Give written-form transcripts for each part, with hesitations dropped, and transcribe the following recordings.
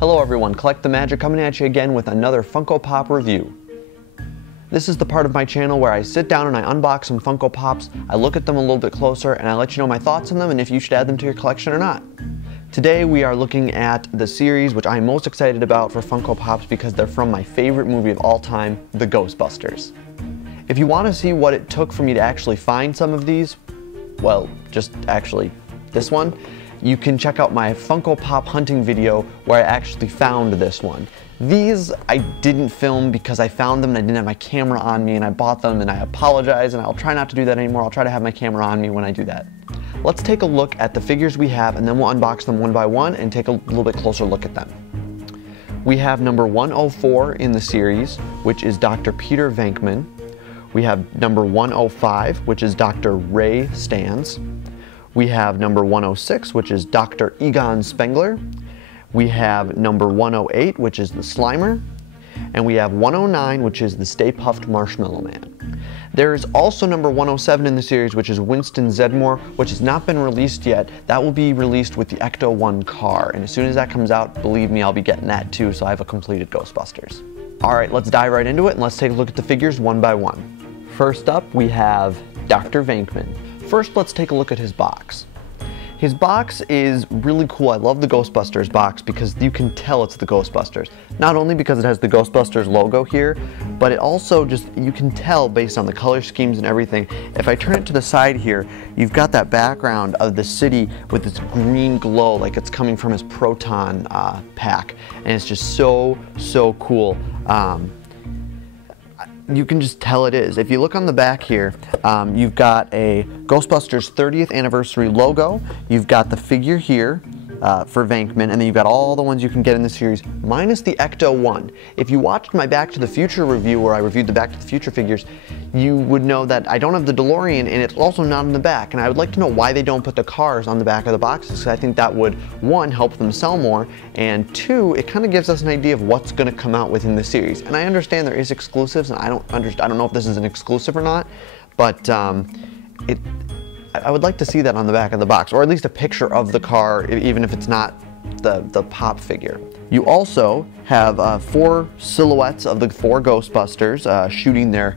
Hello everyone, Collect the Magic coming at you again with another Funko Pop review. This is the part of my channel where I sit down and I unbox some Funko Pops, I look at them a little bit closer, and I let you know my thoughts on them and if you should add them to your collection or not. Today we are looking at the series which I'm most excited about for Funko Pops because they're from my favorite movie of all time, the Ghostbusters. If you want to see what it took for me to actually find some of these, well, just actually this one, you can check out my Funko Pop hunting video where I actually found this one. These I didn't film because I found them and I didn't have my camera on me and I bought them, and I apologize, and I'll try not to do that anymore. I'll try to have my camera on me when I do that. Let's take a look at the figures we have and then we'll unbox them one by one and take a little bit closer look at them. We have number 104 in the series, which is Dr. Peter Venkman. We have number 105, which is Dr. Ray Stantz. We have number 106, which is Dr. Egon Spengler. We have number 108, which is the Slimer. And we have 109, which is the Stay Puft Marshmallow Man. There is also number 107 in the series, which is Winston Zeddemore, which has not been released yet. That will be released with the Ecto-1 car, and as soon as that comes out, believe me, I'll be getting that too, so I have a completed Ghostbusters. Alright, let's dive right into it, and let's take a look at the figures one by one. First up, we have Dr. Venkman. First, let's take a look at his box. His box is really cool. I love the Ghostbusters box because you can tell it's the Ghostbusters. Not only because it has the Ghostbusters logo here, but it also just, you can tell based on the color schemes and everything. If I turn it to the side here, you've got that background of the city with this green glow like it's coming from his proton pack. And it's just so cool. You can just tell it is. If you look on the back here, you've got a Ghostbusters 30th anniversary logo. You've got the figure here for Venkman, and then you've got all the ones you can get in the series, minus the Ecto-1. If you watched my Back to the Future review where I reviewed the Back to the Future figures, you would know that I don't have the DeLorean and it's also not in the back. And I would like to know why they don't put the cars on the back of the boxes, because I think that would, one, help them sell more, and two, it kind of gives us an idea of what's going to come out within the series. And I understand there is exclusives, and I don't know if this is an exclusive or not, but I would like to see that on the back of the box, or at least a picture of the car, even if it's not the pop figure. You also have 4 silhouettes of the 4 Ghostbusters shooting their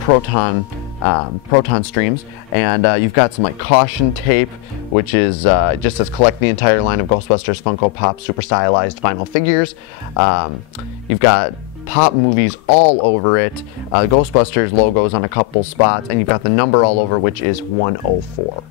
proton streams, and you've got some like caution tape, which is just says collect the entire line of Ghostbusters Funko Pop super stylized vinyl figures. You've got Pop movies all over it, Ghostbusters logos on a couple spots, and you've got the number all over, which is 104.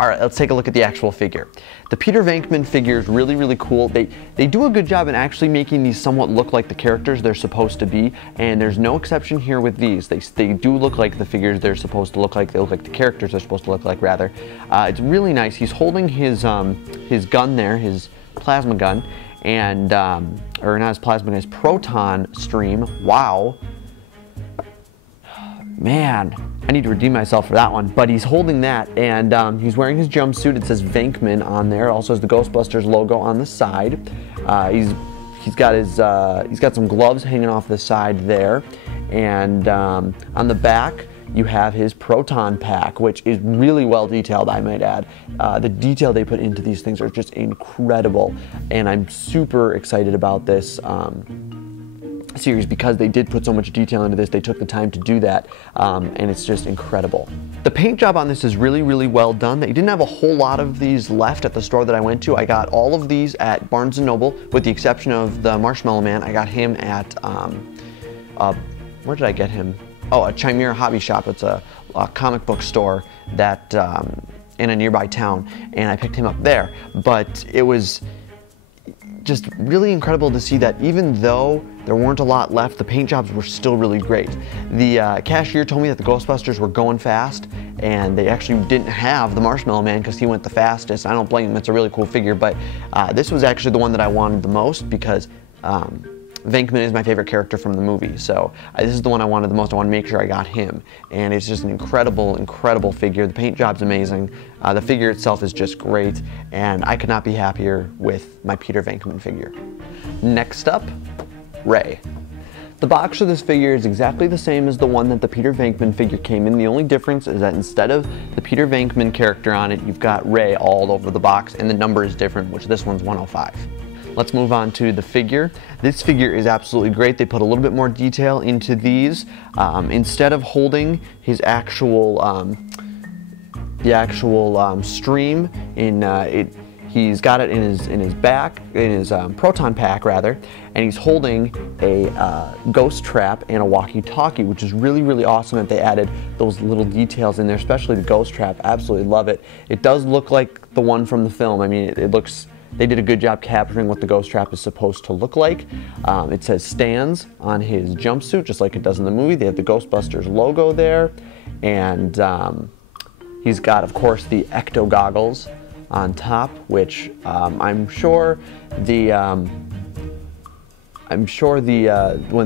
Alright, let's take a look at the actual figure. The Peter Venkman figure is really cool. They do a good job in actually making these somewhat look like the characters they're supposed to be, and there's no exception here with these. They do look like the figures they're supposed to look like. They look like the characters they're supposed to look like, rather. It's really nice. He's holding his gun there, his plasma gun, and or not his plasma gun, his proton stream. Wow. Man, I need to redeem myself for that one. But he's holding that, and he's wearing his jumpsuit. It says Venkman on there. It also has the Ghostbusters logo on the side. He's got some gloves hanging off the side there, and on the back you have his proton pack, which is really well detailed, I might add. The detail they put into these things are just incredible, and I'm super excited about this series because they did put so much detail into this. They took the time to do that, and it's just incredible. The paint job on this is really well done. They didn't have a whole lot of these left at the store that I went to. I got all of these at Barnes & Noble, with the exception of the Marshmallow Man. I got him at, where did I get him? Oh, a Chimera Hobby Shop. It's a comic book store that in a nearby town, and I picked him up there. But it was just really incredible to see that even though there weren't a lot left, the paint jobs were still really great. The cashier told me that the Ghostbusters were going fast, and they actually didn't have the Marshmallow Man because he went the fastest. I don't blame him, it's a really cool figure, but this was actually the one that I wanted the most because Venkman is my favorite character from the movie, so this is the one I wanted the most. I want to make sure I got him, and it's just an incredible figure. The paint job's amazing. The figure itself is just great, and I could not be happier with my Peter Venkman figure. Next up, Ray. The box of this figure is exactly the same as the one that the Peter Venkman figure came in. The only difference is that instead of the Peter Venkman character on it, you've got Ray all over the box, and the number is different, which this one's 105. Let's move on to the figure. This figure is absolutely great. They put a little bit more detail into these. Instead of holding his actual, stream he's got it in his back, in his proton pack rather, and he's holding a ghost trap and a walkie-talkie, which is really, really awesome that they added those little details in there, especially the ghost trap. Absolutely love it. It does look like the one from the film. I mean, it looks, they did a good job capturing what the ghost trap is supposed to look like. It says stands on his jumpsuit, just like it does in the movie. They have the Ghostbusters logo there, and he's got, of course, the ecto goggles on top, which I'm sure when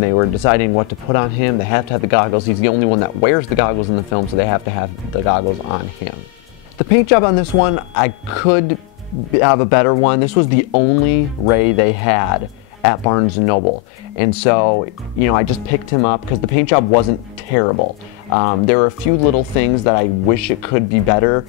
they were deciding what to put on him, they have to have the goggles. He's the only one that wears the goggles in the film, so they have to have the goggles on him. The paint job on this one, I could have a better one. This was the only Ray they had at Barnes & Noble, and so, you know, I just picked him up because the paint job wasn't terrible. There were a few little things that I wish it could be better.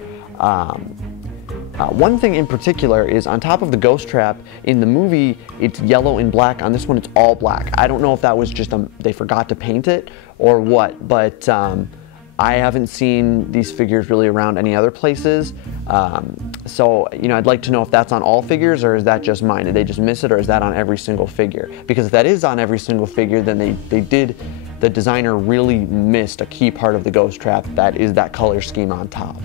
One thing in particular is on top of the ghost trap, in the movie it's yellow and black. On this one it's all black. I don't know if that was just they forgot to paint it or what, but I haven't seen these figures really around any other places. So, you know, I'd like to know if that's on all figures or is that just mine? Did they just miss it, or is that on every single figure? Because if that is on every single figure, then the designer really missed a key part of the ghost trap, that is that color scheme on top.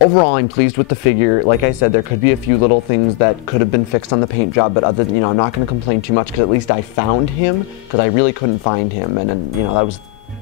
Overall, I'm pleased with the figure. Like I said, there could be a few little things that could have been fixed on the paint job, but other than, you know, I'm not going to complain too much because at least I found him, because I really couldn't find him, and you know,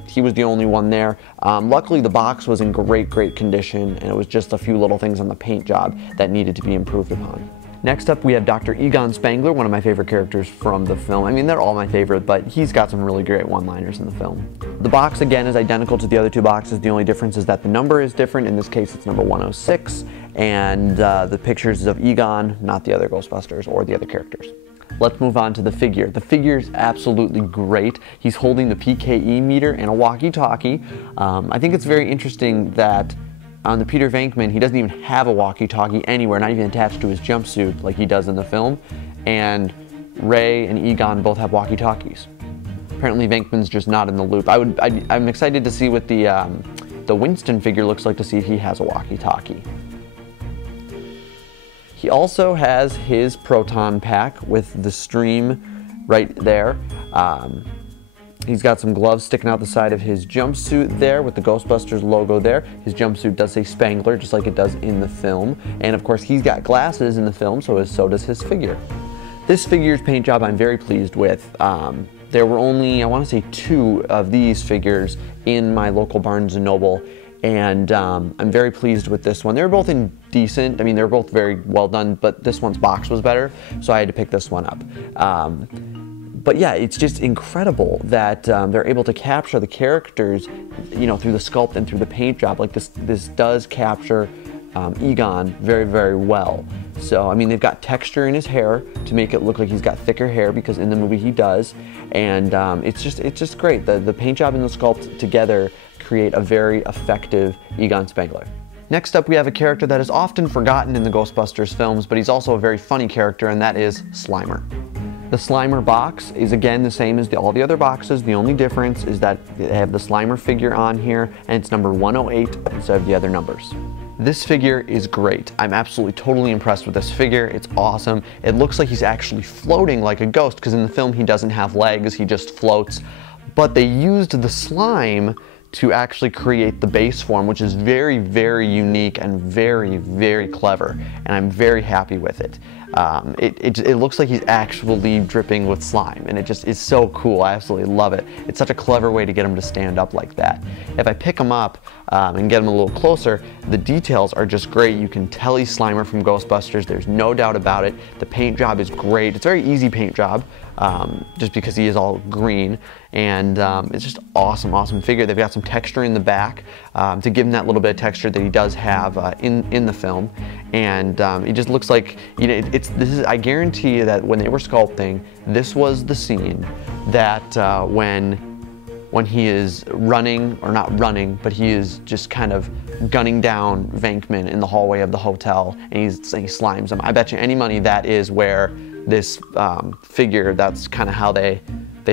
he was the only one there. Luckily, the box was in great condition, and it was just a few little things on the paint job that needed to be improved upon. Next up, we have Dr. Egon Spangler, one of my favorite characters from the film. I mean, they're all my favorite, but he's got some really great one-liners in the film. The box, again, is identical to the other two boxes. The only difference is that the number is different. In this case, it's number 106, and the pictures is of Egon, not the other Ghostbusters or the other characters. Let's move on to the figure. The figure is absolutely great. He's holding the PKE meter and a walkie-talkie. I think it's very interesting that on the Peter Venkman, he doesn't even have a walkie-talkie anywhere, not even attached to his jumpsuit like he does in the film. And Ray and Egon both have walkie-talkies. Apparently Venkman's just not in the loop. I'm excited to see what the Winston figure looks like, to see if he has a walkie-talkie. He also has his proton pack with the stream right there. He's got some gloves sticking out the side of his jumpsuit there with the Ghostbusters logo there. His jumpsuit does say Spangler, just like it does in the film. And of course, he's got glasses in the film, so does his figure. This figure's paint job I'm very pleased with. There were only, I want to say, 2 of these figures in my local Barnes & Noble, and I'm very pleased with this one. They were both decent. I mean, they were both very well done, but this one's box was better, so I had to pick this one up. But yeah, it's just incredible that they're able to capture the characters, you know, through the sculpt and through the paint job. Like this does capture Egon very well. So, I mean, they've got texture in his hair to make it look like he's got thicker hair, because in the movie he does. And it's just great. The paint job and the sculpt together create a very effective Egon Spangler. Next up, we have a character that is often forgotten in the Ghostbusters films, but he's also a very funny character, and that is Slimer. The Slimer box is again the same as all the other boxes. The only difference is that they have the Slimer figure on here, and it's number 108 instead of the other numbers. This figure is great. I'm absolutely totally impressed with this figure. It's awesome. It looks like he's actually floating like a ghost, because in the film he doesn't have legs, he just floats. But they used the slime to actually create the base form, which is very unique and very clever, and I'm very happy with it. It looks like he's actually dripping with slime, and it just is so cool. I absolutely love it. It's such a clever way to get him to stand up like that. If I pick him up and get him a little closer, the details are just great. You can tell he's Slimer from Ghostbusters. There's no doubt about it. The paint job is great. It's a very easy paint job, just because he is all green, and it's just awesome figure. They've got some texture in the back to give him that little bit of texture that he does have in the film, and it just looks like, you know, I guarantee you that when they were sculpting, this was the scene that when he is running, or not running, but he is just kind of gunning down Venkman in the hallway of the hotel, and he slimes him. I bet you any money that is where this figure, that's kind of how they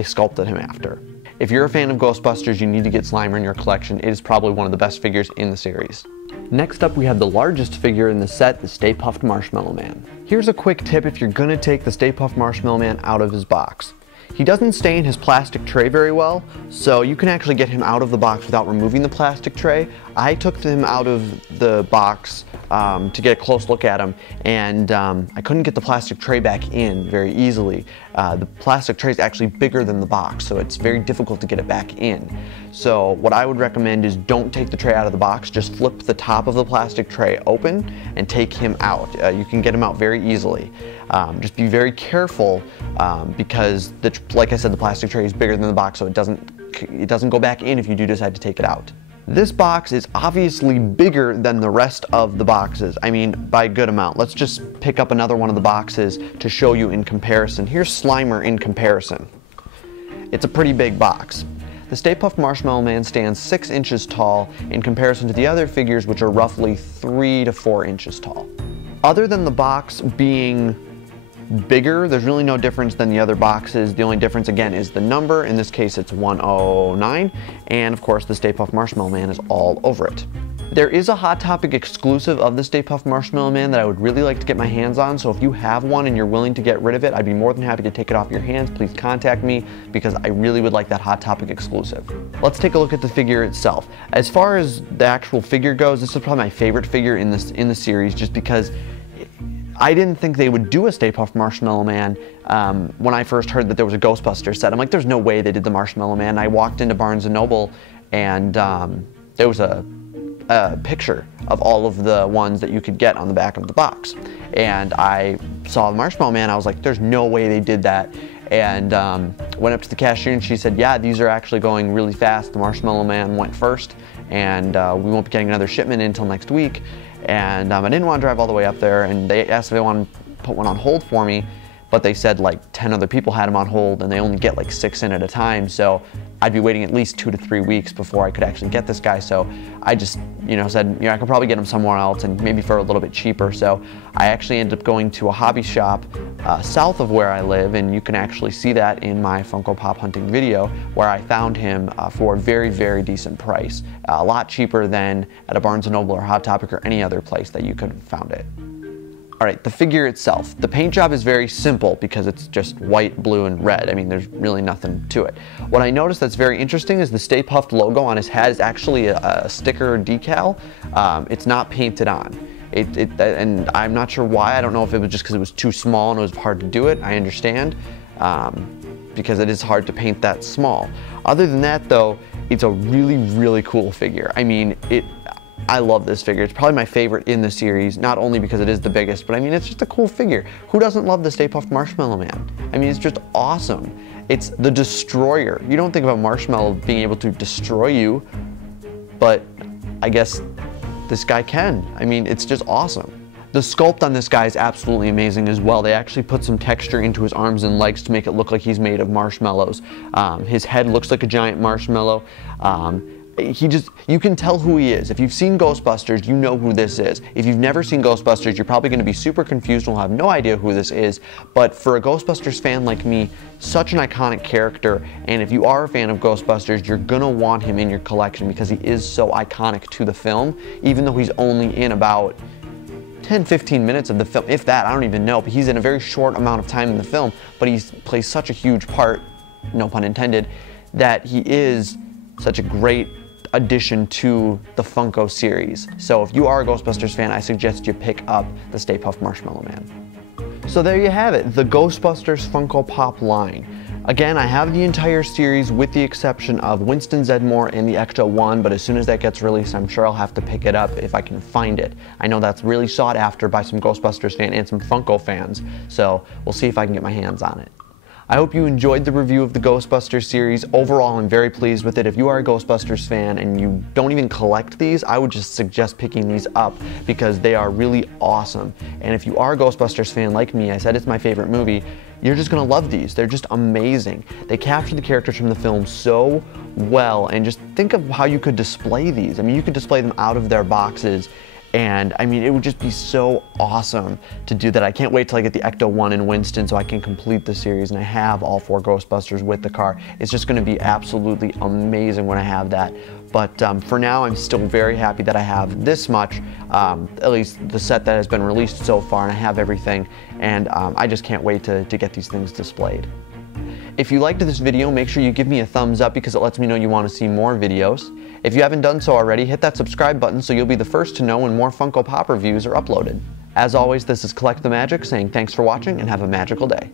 sculpted him after. If you're a fan of Ghostbusters, you need to get Slimer in your collection. It is probably one of the best figures in the series. Next up, we have the largest figure in the set, the Stay Puft Marshmallow Man. Here's a quick tip if you're gonna take the Stay Puft Marshmallow Man out of his box. He doesn't stay in his plastic tray very well, so you can actually get him out of the box without removing the plastic tray. I took him out of the box to get a close look at him, and I couldn't get the plastic tray back in very easily. The plastic tray is actually bigger than the box, so it's very difficult to get it back in. So what I would recommend is don't take the tray out of the box, just flip the top of the plastic tray open and take him out. You can get him out very easily. Just be very careful because, like I said, the plastic tray is bigger than the box, so it doesn't go back in if you do decide to take it out. This box is obviously bigger than the rest of the boxes. I mean, by a good amount. Let's just pick up another one of the boxes to show you in comparison. Here's Slimer in comparison. It's a pretty big box. The Stay Puft Marshmallow Man stands 6 inches tall in comparison to the other figures, which are roughly 3 to 4 inches tall. Other than the box being bigger, there's really no difference than the other boxes. The only difference, again, is the number. In this case, it's 109, and of course, the Stay Puft Marshmallow Man is all over it. There is a Hot Topic exclusive of the Stay Puft Marshmallow Man that I would really like to get my hands on, so if you have one and you're willing to get rid of it, I'd be more than happy to take it off your hands. Please contact me, because I really would like that Hot Topic exclusive. Let's take a look at the figure itself. As far as the actual figure goes, this is probably my favorite figure in the series, just because I didn't think they would do a Stay Puft Marshmallow Man when I first heard that there was a Ghostbusters set. I'm like, there's no way they did the Marshmallow Man. I walked into Barnes & Noble and there was a picture of all of the ones that you could get on the back of the box. And I saw the Marshmallow Man, I was like, there's no way they did that. And went up to the cashier and she said, yeah, these are actually going really fast. The Marshmallow Man went first, and we won't be getting another shipment until next week. And I didn't want to drive all the way up there, and they asked if they wanted to put one on hold for me, but they said like 10 other people had them on hold and they only get like 6 in at a time, so I'd be waiting at least 2 to 3 weeks before I could actually get this guy. So I just, said, I could probably get him somewhere else and maybe for a little bit cheaper. So I actually ended up going to a hobby shop south of where I live, and you can actually see that in my Funko Pop hunting video, where I found him for a very, very decent price. A lot cheaper than at a Barnes & Noble or Hot Topic or any other place that you could have found it. Alright, the figure itself. The paint job is very simple because it's just white, blue, and red. I mean, there's really nothing to it. What I noticed that's very interesting is the Stay Puft logo on his hat is actually a sticker decal. It's not painted on. And I'm not sure why. I don't know if it was just because it was too small and it was hard to do it. I understand, because it is hard to paint that small. Other than that, though, it's a really, really cool figure. I mean, I love this figure. It's probably my favorite in the series, not only because it is the biggest, but I mean, it's just a cool figure. Who doesn't love the Stay Puft Marshmallow Man? I mean, it's just awesome. It's the destroyer. You don't think about Marshmallow being able to destroy you, but I guess this guy can. I mean, it's just awesome. The sculpt on this guy is absolutely amazing as well. They actually put some texture into his arms and legs to make it look like he's made of marshmallows. His head looks like a giant marshmallow. You can tell who he is. If you've seen Ghostbusters, you know who this is. If you've never seen Ghostbusters, you're probably going to be super confused and will have no idea who this is. But for a Ghostbusters fan like me, such an iconic character, and if you are a fan of Ghostbusters, you're going to want him in your collection because he is so iconic to the film, even though he's only in about 10-15 minutes of the film, if that, I don't even know, but he's in a very short amount of time in the film, but he plays such a huge part, no pun intended, that he is such a great addition to the Funko series. So if you are a Ghostbusters fan, I suggest you pick up the Stay Puft Marshmallow Man. So there you have it, the Ghostbusters Funko Pop line. Again, I have the entire series with the exception of Winston Zeddemore and the Ecto-1, but as soon as that gets released, I'm sure I'll have to pick it up if I can find it. I know that's really sought after by some Ghostbusters fans and some Funko fans, so we'll see if I can get my hands on it. I hope you enjoyed the review of the Ghostbusters series. Overall, I'm very pleased with it. If you are a Ghostbusters fan and you don't even collect these, I would just suggest picking these up because they are really awesome. And if you are a Ghostbusters fan like me, I said it's my favorite movie, you're just gonna love these. They're just amazing. They capture the characters from the film so well, and just think of how you could display these. I mean, you could display them out of their boxes And I mean, it would just be so awesome to do that. I can't wait till I get the Ecto-1 in Winston so I can complete the series and I have all 4 Ghostbusters with the car. It's just gonna be absolutely amazing when I have that. But for now, I'm still very happy that I have this much, at least the set that has been released so far, and I have everything, and I just can't wait to get these things displayed. If you liked this video, make sure you give me a thumbs up because it lets me know you want to see more videos. If you haven't done so already, hit that subscribe button so you'll be the first to know when more Funko Pop reviews are uploaded. As always, this is Collect the Magic saying thanks for watching and have a magical day.